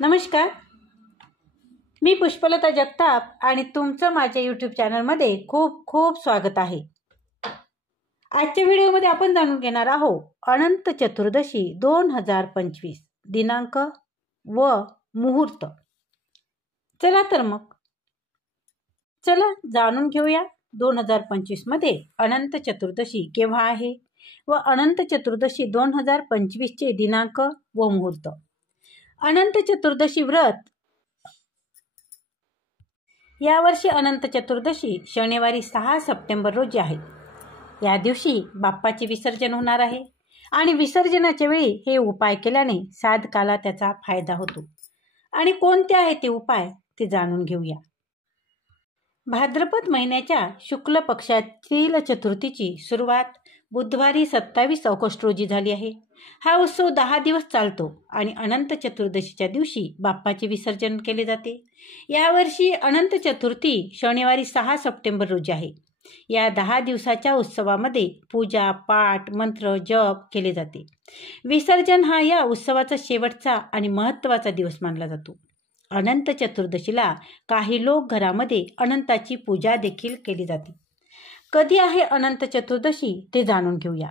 नमस्कार, मी पुष्पलता जगताप आणि तुमचं माझ्या यूट्यूब चॅनलमध्ये खूप खूप स्वागत आहे। आजच्या व्हिडिओमध्ये आपण जाणून घेणार आहोत अनंत चतुर्दशी 2025 दिनांक व मुहूर्त। चला तर मग जाणून घेऊया 2025 मध्ये अनंत चतुर्दशी केव्हा आहे व अनंत चतुर्दशी 2025 चे दिनांक व मुहूर्त। अनंत चतुर्दशी व्रत यावर्षी अनंत चतुर्दशी शनिवारी 6 सप्टेंबर रोजी आहे। या दिवशी बाप्पाचे विसर्जन होणार आहे आणि विसर्जनाच्या वेळी हे उपाय केल्याने साधकाला त्याचा फायदा होतो। आणि कोणते आहे ते उपाय ते जाणून घेऊया। भाद्रपद महिन्याच्या शुक्ल पक्षातील चतुर्थीची सुरुवात बुधवारी 27 ऑगस्ट रोजी झाली आहे। हा उत्सव 10 दिवस चालतो आणि अनंत चतुर्दशीच्या दिवशी बाप्पाचे विसर्जन केले जाते। यावर्षी अनंत चतुर्थी शनिवारी 6 सप्टेंबर रोजी आहे। या 10 दिवसाच्या उत्सवामध्ये पूजा, पाठ, मंत्र, जप केले जाते। विसर्जन हा या उत्सवाचा शेवटचा आणि महत्त्वाचा दिवस मानला जातो। अनंत चतुर्दशीला काही लोक घरामध्ये अनंताची पूजा देखील केली जाते। कधी आहे अनंत चतुर्दशी ते जाणून घेऊया।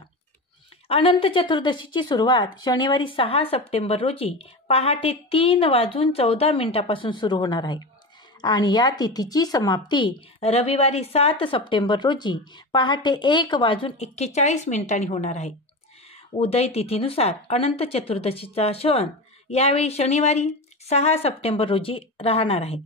अनंत चतुर्दशीची सुरुवात शनिवारी 6 सप्टेंबर रोजी पहाटे 3:14 सुरू होणार आहे आणि या तिथीची समाप्ती रविवारी 7 सप्टेंबर रोजी पहाटे 1:41 होणार आहे। उदय तिथीनुसार अनंत चतुर्दशीचा क्षण यावेळी शनिवारी 6 सप्टेंबर रोजी राहणार आहे।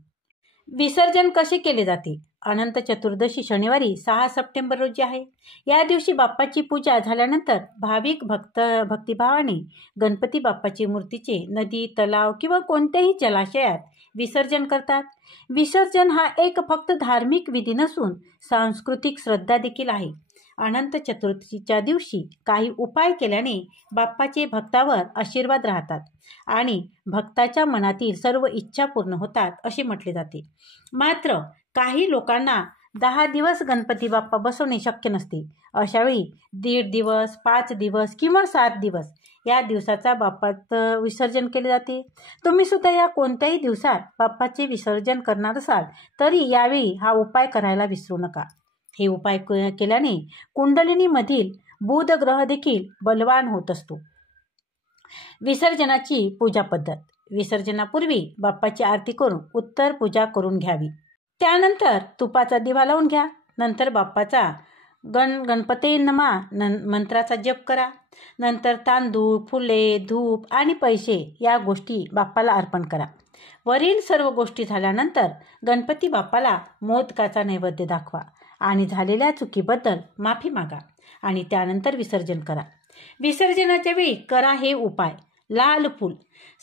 विसर्जन कसे केले जाते? अनंत चतुर्दशी शनिवारी 6 सप्टेंबर रोजी आहे। या दिवशी बाप्पाची पूजा झाल्यानंतर भाविक भक्तिभावाने गणपती बाप्पाची मूर्तीचे नदी, तलाव किंवा कोणत्याही जलाशयात विसर्जन करतात। विसर्जन हा एक फक्त धार्मिक विधी नसून सांस्कृतिक श्रद्धा देखील आहे। अनंत चतुर्दशीच्या दिवशी काही उपाय केल्याने बाप्पाचे भक्तावर आशीर्वाद राहतात आणि भक्ताच्या मनातील सर्व इच्छा पूर्ण होतात असे म्हटले जाते। मात्र काही लोकांना 10 दिवस गणपती बाप्पा बसवणे शक्य नसते। अशावेळी 1.5 दिवस, 5 दिवस किंवा 7 दिवस या दिवसाचा बाप्पाचं विसर्जन केले जाते। तुम्ही सुद्धा या कोणत्याही दिवसात बाप्पाचे विसर्जन करणार असाल तरी यावेळी हा उपाय करायला विसरू नका। हे उपाय केल्याने कुंडलिनीमधील बुध ग्रह देखील बलवान होत असतो। विसर्जनाची पूजा पद्धत। विसर्जनापूर्वी बाप्पाची आरती करून उत्तर पूजा करून घ्यावी। त्यानंतर तुपाचा दिवा लावून घ्या। नंतर बाप्पाचा गणपते नमः मंत्राचा जप करा। नंतर तांदूळ, फुले, धूप आणि पैसे या गोष्टी बाप्पाला अर्पण करा। वरील सर्व गोष्टी झाल्यानंतर गणपती बाप्पाला मोदकाचा नैवेद्य दाखवा आणि झालेल्या चुकीबद्दल माफी मागा आणि त्यानंतर विसर्जन करा। विसर्जनाच्या वेळी करा हे उपाय। लाल फूल।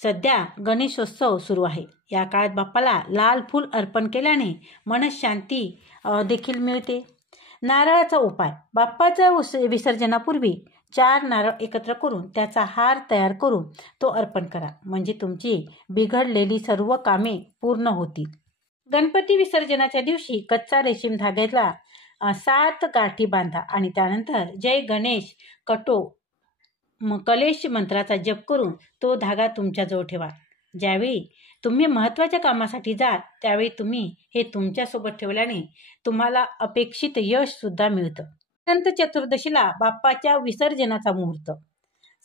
सध्या गणेशोत्सव सुरू आहे। या काळात बाप्पाला लाल फूल अर्पण केल्याने मनशांती देखील मिळते। नारळाचा उपाय। बाप्पाच्या विसर्जनापूर्वी 4 नारळ एकत्र करून त्याचा हार तयार करून तो अर्पण करा, म्हणजे तुमची बिघडलेली सर्व कामे पूर्ण होतील। गणपती विसर्जनाच्या दिवशी कच्चा रेशीम धाग्याला 7 गाठी बांधा आणि त्यानंतर जय गणेश कलेश मंत्राचा जप करून तो धागा तुमच्याजवळ ठेवा। ज्यावेळी तुम्ही महत्त्वाच्या कामासाठी जाल त्यावेळी तुम्ही हे तुमच्यासोबत ठेवल्याने तुम्हाला अपेक्षित यश सुद्धा मिळतं। अनंत चतुर्दशीला बाप्पाच्या विसर्जनाचा मुहूर्त।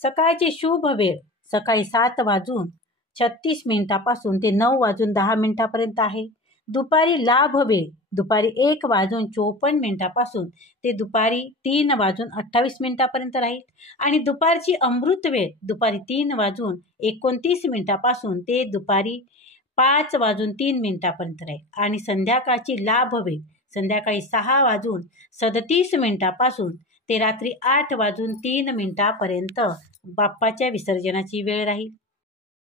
सकाळची शुभ वेळ सकाळी 7:36 पासून ते 9:10 आहे। दुपारी लाभ वेळ दुपारी 1:54 पासून ते दुपारी 3:28 राहील आणि दुपारची अमृत वेळ दुपारी 3:29 पासून ते दुपारी 5:03 राहील आणि संध्याकाळची लाभ वेळ संध्याकाळी 6:37 पासून ते रात्री 8:03 बाप्पाच्या विसर्जनाची वेळ राहील।